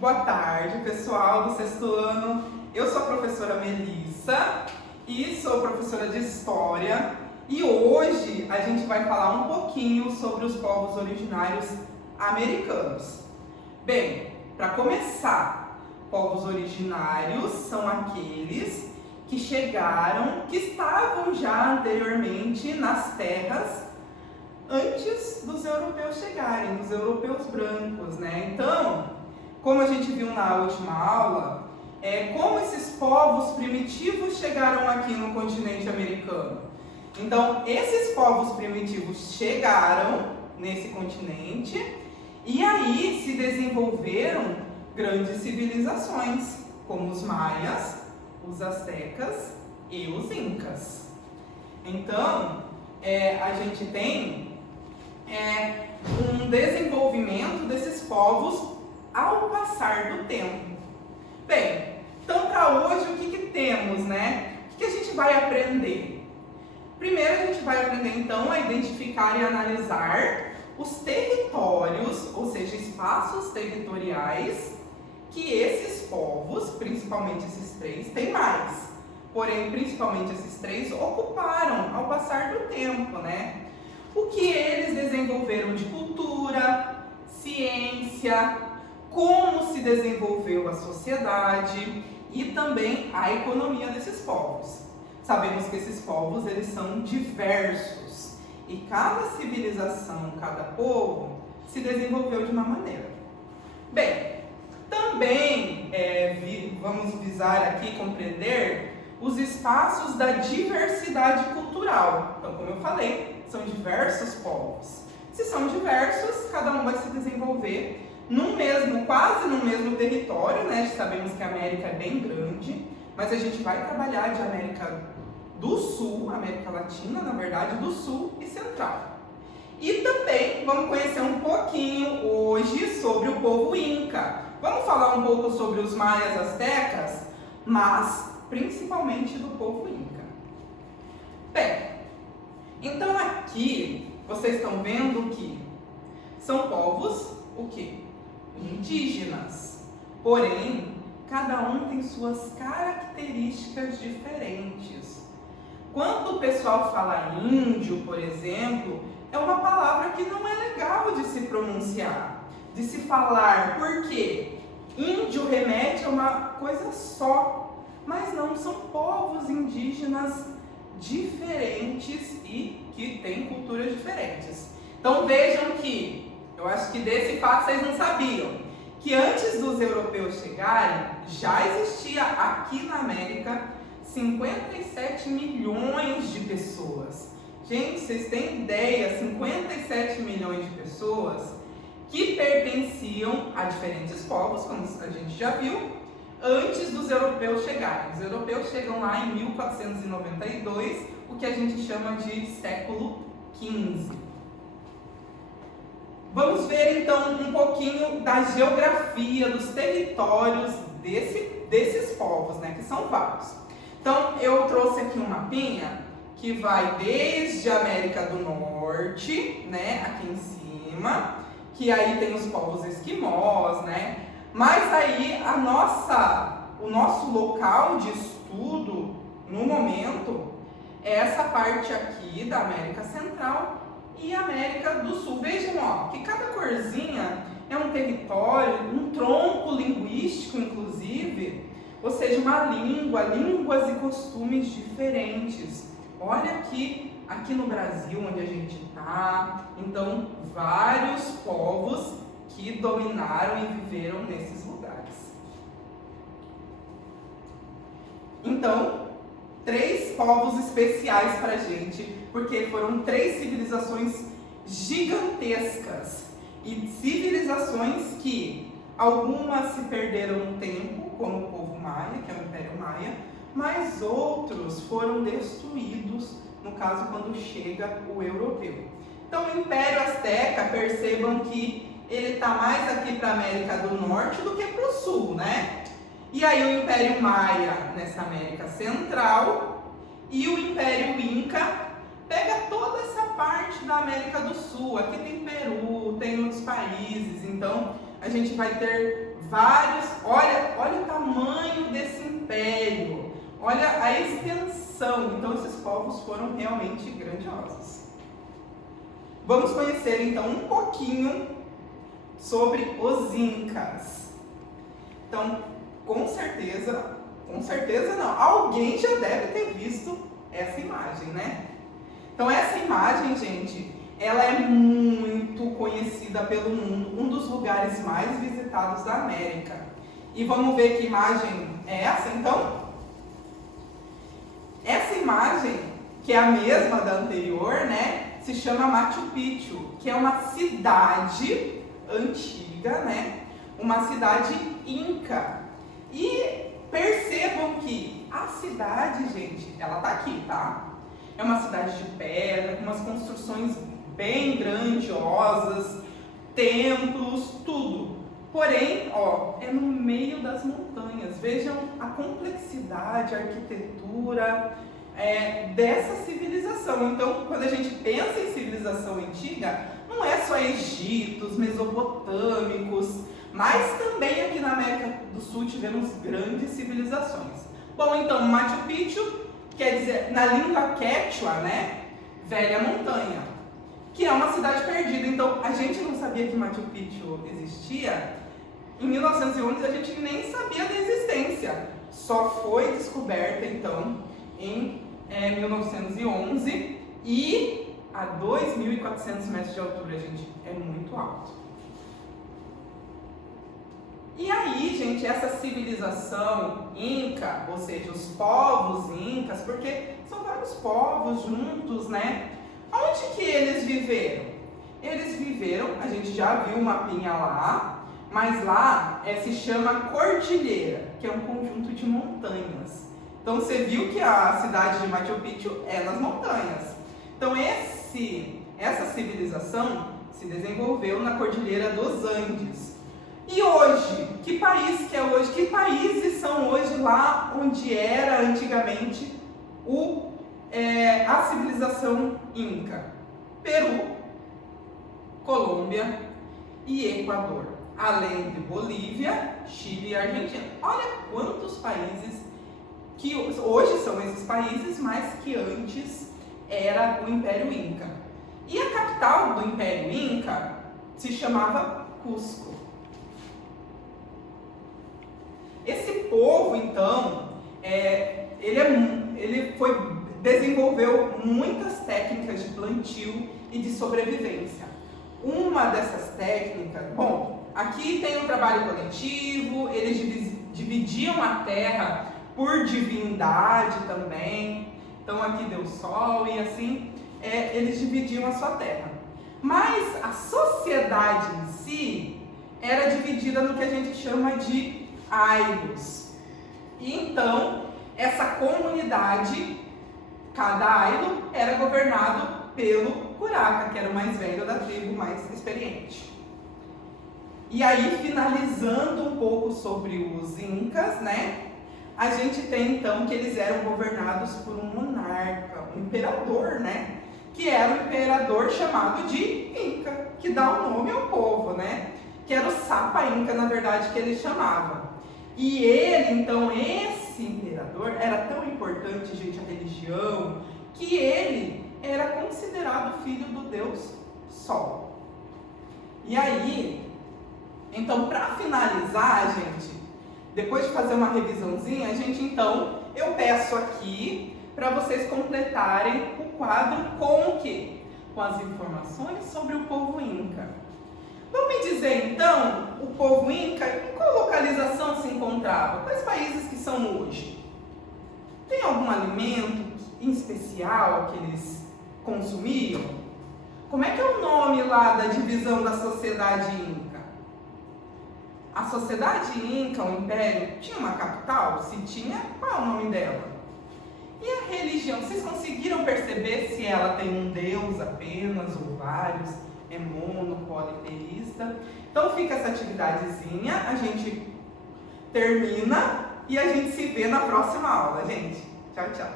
Boa tarde, pessoal do sexto ano. Eu sou a professora Melissa e sou professora de História. E hoje a gente vai falar um pouquinho sobre os povos originários americanos. Bem, para começar, povos originários são aqueles que chegaram, que estavam já anteriormente nas terras antes dos europeus chegarem, dos europeus brancos, né? Então, como a gente viu na última aula, como esses povos primitivos chegaram aqui no continente americano. Então, esses povos primitivos chegaram nesse continente e aí se desenvolveram grandes civilizações, como os maias, os astecas e os incas. Então, a gente tem um desenvolvimento desses povos ao passar do tempo. Bem, então para hoje o que temos, né? O que a gente vai aprender? Primeiro a gente vai aprender então a identificar e analisar os territórios, ou seja, espaços territoriais que esses povos, principalmente esses três, têm mais. Porém, principalmente esses três ocuparam ao passar do tempo, né? O que eles desenvolveram de cultura, ciência, como se desenvolveu a sociedade e também a economia desses povos. Sabemos que esses povos eles são diversos e cada civilização, cada povo se desenvolveu de uma maneira. Bem, também vamos visar aqui compreender os espaços da diversidade cultural. Então, como eu falei, são diversos povos. Se são diversos, cada um vai se desenvolver quase no mesmo território, né? Sabemos que a América é bem grande, mas a gente vai trabalhar de América do Sul, América Latina, na verdade, do Sul e Central. E também vamos conhecer um pouquinho hoje sobre o povo Inca. Vamos falar um pouco sobre os maias astecas, mas principalmente do povo Inca. Bem, então aqui vocês estão vendo que são povos o quê? Indígenas. Porém, cada um tem suas características diferentes. Quando o pessoal fala índio, por exemplo, é uma palavra que não é legal de se pronunciar, de se falar, porque índio remete a uma coisa só, mas não, são povos indígenas diferentes e que têm culturas diferentes. Então vejam que eu acho que desse fato vocês não sabiam, que antes dos europeus chegarem, já existia aqui na América 57 milhões de pessoas. Gente, vocês têm ideia, 57 milhões de pessoas que pertenciam a diferentes povos, como a gente já viu, antes dos europeus chegarem. Os europeus chegam lá em 1492, o que a gente chama de século XV. Vamos ver então um pouquinho da geografia, dos territórios desses povos, né, que são vários. Então eu trouxe aqui um mapinha que vai desde a América do Norte, né, aqui em cima, que aí tem os povos esquimós, né, mas aí o nosso local de estudo no momento é essa parte aqui da América Central e América do Sul. Vejam, ó, que cada corzinha é um território, um tronco linguístico, inclusive, ou seja, uma língua, línguas e costumes diferentes. Olha aqui no Brasil, onde a gente está, então, vários povos que dominaram e viveram nesses lugares. Então, 3 povos especiais para a gente, porque foram 3 civilizações gigantescas e civilizações que algumas se perderam no tempo, como o povo maia, que é o Império Maia, mas outros foram destruídos, no caso, quando chega o europeu. Então, o Império Azteca, percebam que ele está mais aqui para a América do Norte do que para o Sul, né? E aí o Império Maia nessa América Central e o Império Inca pega toda essa parte da América do Sul. Aqui tem Peru, tem outros países, então a gente vai ter olha o tamanho desse império, olha a extensão. Então esses povos foram realmente grandiosos. Vamos conhecer então um pouquinho sobre os Incas. Então, com certeza não, alguém já deve ter visto essa imagem, né? Então essa imagem, gente, ela é muito conhecida pelo mundo, um dos lugares mais visitados da América. E vamos ver que imagem é essa, então? Essa imagem, que é a mesma da anterior, né, se chama Machu Picchu, que é uma cidade antiga, né, uma cidade inca. E percebam que a cidade, gente, ela tá aqui, tá? É uma cidade de pedra, com umas construções bem grandiosas, templos, tudo. Porém, é no meio das montanhas. Vejam a complexidade, a arquitetura dessa civilização. Então, quando a gente pensa em civilização antiga, não é só Egito, mesopotâmicos, mas também aqui na América do Sul tivemos grandes civilizações. Bom, então, Machu Picchu quer dizer, na língua quechua, né, velha montanha, que é uma cidade perdida. Então, a gente não sabia que Machu Picchu existia. Em 1911, a gente nem sabia da existência. Só foi descoberta, então, em 1911 e a 2.400 metros de altura, gente, é muito alto. E aí, gente, essa civilização inca, ou seja, os povos incas, porque são vários povos juntos, né? Onde que eles viveram? Eles viveram, a gente já viu um mapinha lá, mas lá se chama Cordilheira, que é um conjunto de montanhas. Então você viu que a cidade de Machu Picchu é nas montanhas. Então essa civilização se desenvolveu na Cordilheira dos Andes. E hoje, que país que é hoje? Que países são hoje lá onde era antigamente a civilização inca? Peru, Colômbia e Equador, além de Bolívia, Chile e Argentina. Olha quantos países que hoje são esses países, mas que antes era o Império Inca. E a capital do Império Inca se chamava Cusco. Esse povo, então, ele desenvolveu muitas técnicas de plantio e de sobrevivência. Uma dessas técnicas, aqui tem um trabalho coletivo, eles dividiam a terra por divindade também. Então aqui deu sol e assim, eles dividiam a sua terra. Mas a sociedade em si era dividida no que a gente chama de ailos. E então, essa comunidade, cada ailo era governado pelo curaca, que era o mais velho da tribo, mais experiente. E aí, finalizando um pouco sobre os incas, né? A gente tem então que eles eram governados por um monarca, um imperador, né? Que era o imperador chamado de Inca, que dá o nome ao povo, né? Que era o Sapa Inca, na verdade, que ele chamava. E ele, então, esse imperador, era tão importante, gente, a religião, que ele era considerado filho do deus Sol. E aí, então, para finalizar, gente, depois de fazer uma revisãozinha, eu peço aqui para vocês completarem o quadro com o quê? Com as informações sobre o povo Inca. Vamos me dizer, então, o povo Inca, em qual localização se encontrava? Quais países que são hoje? Tem algum alimento em especial que eles consumiam? Como é que é o nome lá da divisão da sociedade Inca? A sociedade Inca, o império, tinha uma capital? Se tinha, qual é o nome dela? E a religião, vocês conseguiram perceber se ela tem um deus apenas ou vários? É mono, politeísta? Então fica essa atividadezinha, a gente termina e a gente se vê na próxima aula, gente. Tchau, tchau.